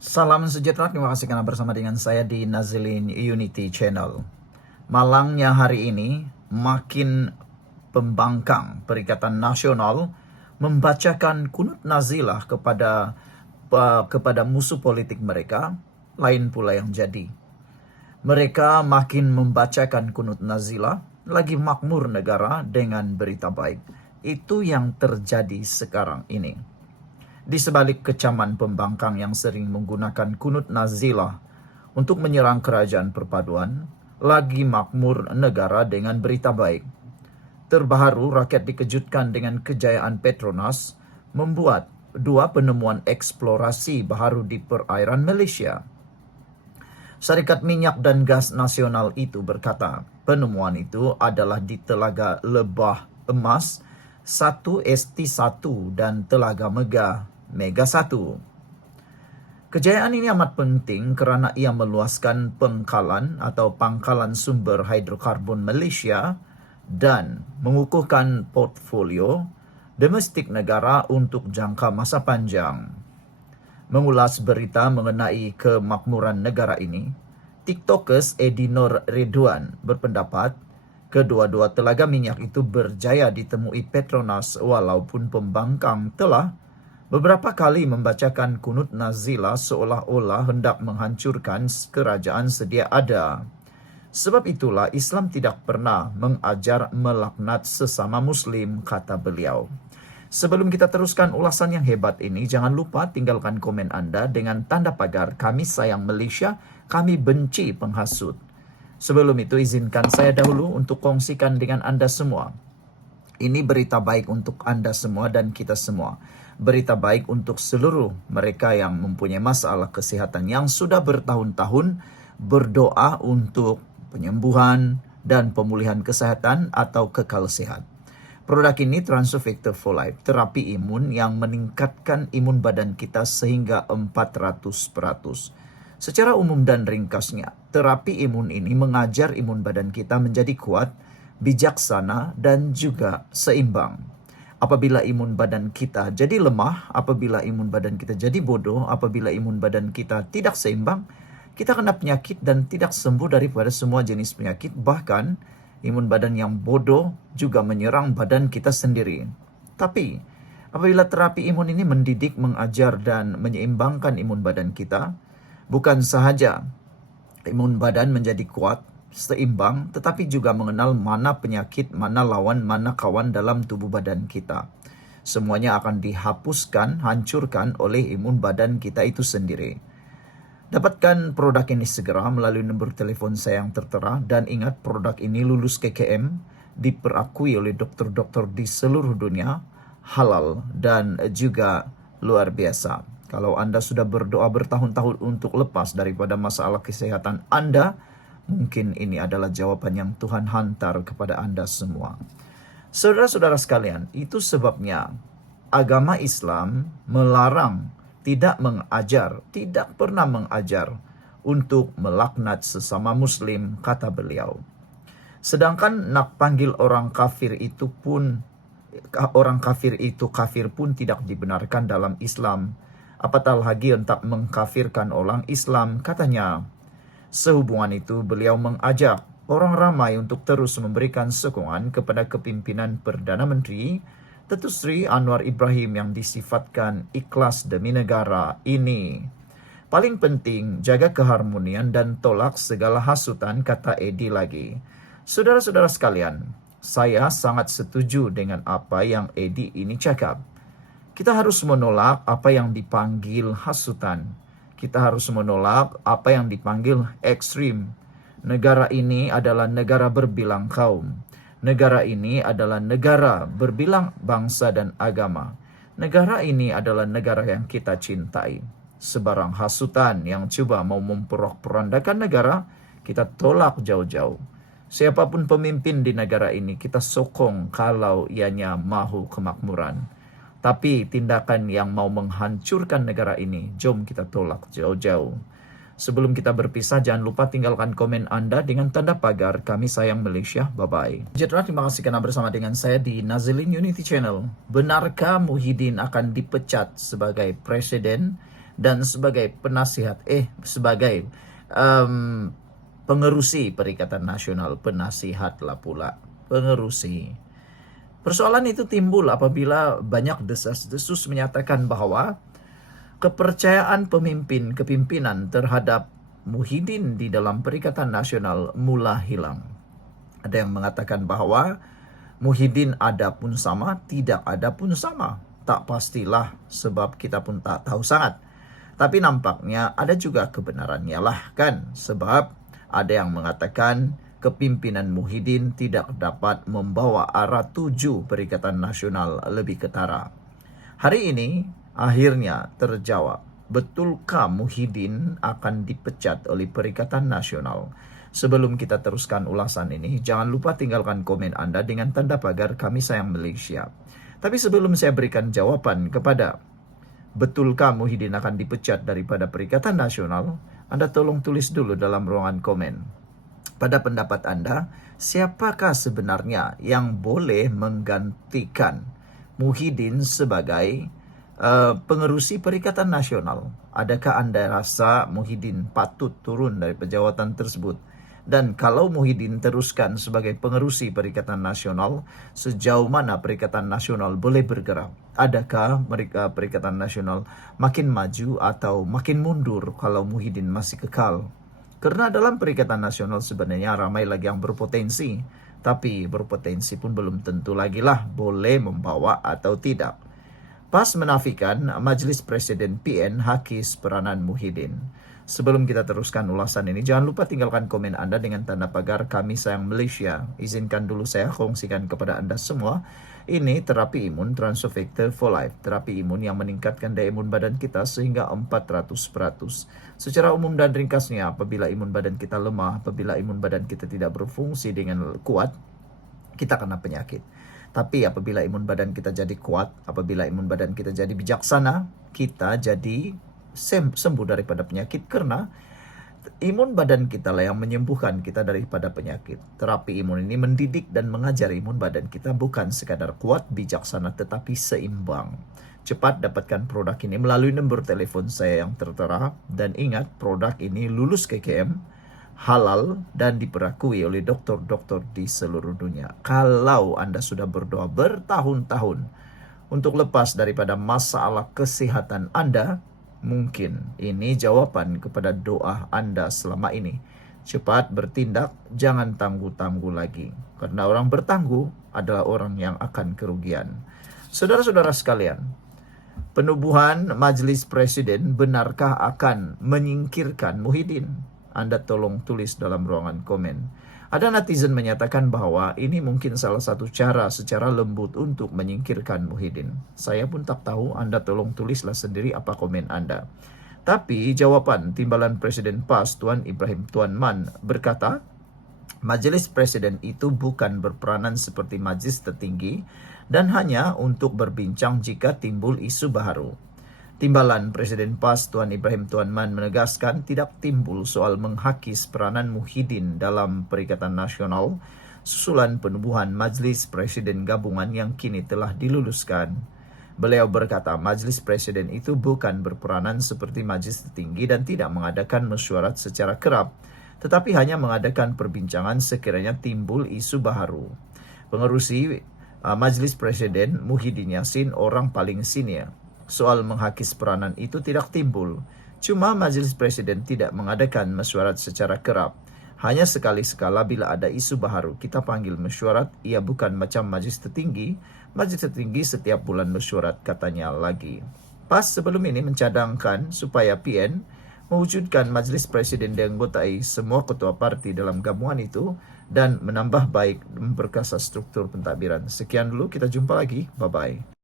Salam sejahtera, terima kasih karena bersama dengan saya di Nazilin Unity Channel. Malangnya hari ini, makin pembangkang Perikatan Nasional membacakan kunut nazilah kepada musuh politik mereka, lain pula yang jadi. Mereka makin membacakan kunut nazilah, lagi makmur negara dengan berita baik. Itu yang terjadi sekarang ini. Di sebalik kecaman pembangkang yang sering menggunakan kunut nazilah untuk menyerang kerajaan perpaduan, lagi makmur negara dengan berita baik. Terbaru, rakyat dikejutkan dengan kejayaan Petronas membuat 2 penemuan eksplorasi baru di perairan Malaysia. Syarikat Minyak dan Gas Nasional itu berkata, penemuan itu adalah di Telaga Lebah Emas 1ST1 dan Telaga Mega 1. Kejayaan ini amat penting kerana ia meluaskan pangkalan sumber hidrokarbon Malaysia dan mengukuhkan portfolio domestik negara untuk jangka masa panjang. Mengulas berita mengenai kemakmuran negara ini, TikTokers Edi Nur Ridwan berpendapat kedua-dua telaga minyak itu berjaya ditemui Petronas walaupun pembangkang telah beberapa kali membacakan kunut nazilah seolah-olah hendak menghancurkan kerajaan sedia ada. Sebab itulah Islam tidak pernah mengajar melaknat sesama Muslim, kata beliau. Sebelum kita teruskan ulasan yang hebat ini, jangan lupa tinggalkan komen Anda dengan tanda pagar kami sayang Malaysia, kami benci penghasut. Sebelum itu izinkan saya dahulu untuk kongsikan dengan Anda semua. Ini berita baik untuk Anda semua dan kita semua. Berita baik untuk seluruh mereka yang mempunyai masalah kesehatan yang sudah bertahun-tahun berdoa untuk penyembuhan dan pemulihan kesehatan atau kekal sehat. Produk ini Transofactor for Life, terapi imun yang meningkatkan imun badan kita sehingga 400%. Secara umum dan ringkasnya, terapi imun ini mengajar imun badan kita menjadi kuat, bijaksana, dan juga seimbang. Apabila imun badan kita jadi lemah, apabila imun badan kita jadi bodoh, apabila imun badan kita tidak seimbang, kita kena penyakit dan tidak sembuh daripada semua jenis penyakit. Bahkan, imun badan yang bodoh juga menyerang badan kita sendiri. Tapi, apabila terapi imun ini mendidik, mengajar, dan menyeimbangkan imun badan kita, bukan sahaja imun badan menjadi kuat, seimbang, tetapi juga mengenal mana penyakit, mana lawan, mana kawan dalam tubuh badan kita. Semuanya akan dihapuskan, hancurkan oleh imun badan kita itu sendiri. Dapatkan produk ini segera melalui nombor telefon saya yang tertera, dan ingat produk ini lulus KKM, diperakui oleh dokter-dokter di seluruh dunia, halal dan juga luar biasa. Kalau Anda sudah berdoa bertahun-tahun untuk lepas daripada masalah kesehatan Anda, mungkin ini adalah jawaban yang Tuhan hantar kepada Anda semua. Saudara-saudara sekalian, itu sebabnya agama Islam melarang, tidak pernah mengajar untuk melaknat sesama Muslim, kata beliau. Sedangkan nak panggil orang kafir itu kafir pun tidak dibenarkan dalam Islam. Apatah lagi untuk mengkafirkan orang Islam, katanya. Sehubungan itu, beliau mengajak orang ramai untuk terus memberikan sokongan kepada kepimpinan Perdana Menteri Datuk Seri Anwar Ibrahim yang disifatkan ikhlas demi negara ini. Paling penting, jaga keharmonian dan tolak segala hasutan, kata Edi lagi. Saudara-saudara sekalian, saya sangat setuju dengan apa yang Edi ini cakap. Kita harus menolak apa yang dipanggil hasutan. Kita harus menolak apa yang dipanggil ekstrim. Negara ini adalah negara berbilang kaum. Negara ini adalah negara berbilang bangsa dan agama. Negara ini adalah negara yang kita cintai. Sebarang hasutan yang coba mau memporak-porandakan negara, kita tolak jauh-jauh. Siapapun pemimpin di negara ini, kita sokong kalau ianya mahu kemakmuran. Tapi tindakan yang mau menghancurkan negara ini, jom kita tolak jauh-jauh. Sebelum kita berpisah, jangan lupa tinggalkan komen Anda dengan tanda pagar kami sayang Malaysia. Bye-bye. Sejahtera, terima kasih karena bersama dengan saya di Nazilin Unity Channel. Benarkah Muhyiddin akan dipecat sebagai presiden dan sebagai sebagai pengerusi Perikatan Nasional, penasihat lah pula, pengerusi. Persoalan itu timbul apabila banyak desas-desus menyatakan bahwa kepercayaan kepimpinan terhadap Muhyiddin di dalam Perikatan Nasional mula hilang. Ada yang mengatakan bahwa Muhyiddin ada pun sama, tidak ada pun sama. Tak pastilah sebab kita pun tak tahu sangat. Tapi nampaknya ada juga kebenarannya lah kan. Sebab ada yang mengatakan kepimpinan Muhyiddin tidak dapat membawa arah tuju Perikatan Nasional lebih ketara. Hari ini akhirnya terjawab. Betulkah Muhyiddin akan dipecat oleh Perikatan Nasional? Sebelum kita teruskan ulasan ini, jangan lupa tinggalkan komen Anda dengan tanda pagar Kami Sayang Malaysia. Tapi sebelum saya berikan jawaban kepada betulkah Muhyiddin akan dipecat daripada Perikatan Nasional, Anda tolong tulis dulu dalam ruangan komen. Pada pendapat Anda, siapakah sebenarnya yang boleh menggantikan Muhyiddin sebagai pengerusi Perikatan Nasional? Adakah Anda rasa Muhyiddin patut turun dari jawatan tersebut? Dan kalau Muhyiddin teruskan sebagai pengerusi Perikatan Nasional, sejauh mana Perikatan Nasional boleh bergerak? Adakah Perikatan Nasional makin maju atau makin mundur kalau Muhyiddin masih kekal? Karena dalam Perikatan Nasional sebenarnya ramai lagi yang berpotensi, tapi berpotensi pun belum tentu lagi lah boleh membawa atau tidak. PAS menafikan Majelis Presiden PN hakis peranan Muhyiddin. Sebelum kita teruskan ulasan ini, jangan lupa tinggalkan komen Anda dengan tanda pagar Kami Sayang Malaysia. Izinkan dulu saya kongsikan kepada Anda semua. Ini terapi imun Transofector for Life. Terapi imun yang meningkatkan daya imun badan kita sehingga 400%. Secara umum dan ringkasnya, apabila imun badan kita lemah, apabila imun badan kita tidak berfungsi dengan kuat, kita kena penyakit. Tapi apabila imun badan kita jadi kuat, apabila imun badan kita jadi bijaksana, kita jadi sembuh daripada penyakit, karena imun badan kita lah yang menyembuhkan kita daripada penyakit. Terapi imun ini mendidik dan mengajar imun badan kita bukan sekadar kuat, bijaksana, tetapi seimbang. Cepat dapatkan produk ini melalui nombor telepon saya yang tertera. Dan ingat, produk ini lulus KKM, halal, dan diperakui oleh dokter-dokter di seluruh dunia. Kalau Anda sudah berdoa bertahun-tahun untuk lepas daripada masalah kesehatan Anda, mungkin ini jawaban kepada doa Anda selama ini. Cepat bertindak, jangan tangguh-tangguh lagi. Karena orang bertangguh adalah orang yang akan kerugian. Saudara-saudara sekalian, penubuhan Majelis Presiden benarkah akan menyingkirkan Muhyiddin? Anda tolong tulis dalam ruangan komen. Ada netizen menyatakan bahwa ini mungkin salah satu cara secara lembut untuk menyingkirkan Muhyiddin. Saya pun tak tahu, Anda tolong tulislah sendiri apa komen Anda. Tapi jawaban Timbalan Presiden PAS Tuan Ibrahim Tuan Man berkata, Majelis Presiden itu bukan berperanan seperti majlis tertinggi dan hanya untuk berbincang jika timbul isu baharu. Timbalan Presiden PAS Tuan Ibrahim Tuan Man menegaskan tidak timbul soal menghakis peranan Muhyiddin dalam Perikatan Nasional susulan penubuhan Majelis Presiden Gabungan yang kini telah diluluskan. Beliau berkata Majelis Presiden itu bukan berperanan seperti majlis tertinggi dan tidak mengadakan mesyuarat secara kerap, tetapi hanya mengadakan perbincangan sekiranya timbul isu baharu. Pengerusi Majelis Presiden Muhyiddin Yassin orang paling senior. Soal menghakis peranan itu tidak timbul. Cuma Majelis Presiden tidak mengadakan mesyuarat secara kerap. Hanya sekali-sekala bila ada isu baharu, kita panggil mesyuarat. Ia bukan macam majlis tertinggi. Majlis tertinggi setiap bulan mesyuarat, katanya lagi. PAS sebelum ini mencadangkan supaya PN mewujudkan Majelis Presiden dianggotai semua ketua parti dalam gabungan itu dan menambah baik memperkasa struktur pentadbiran. Sekian dulu, kita jumpa lagi. Bye-bye.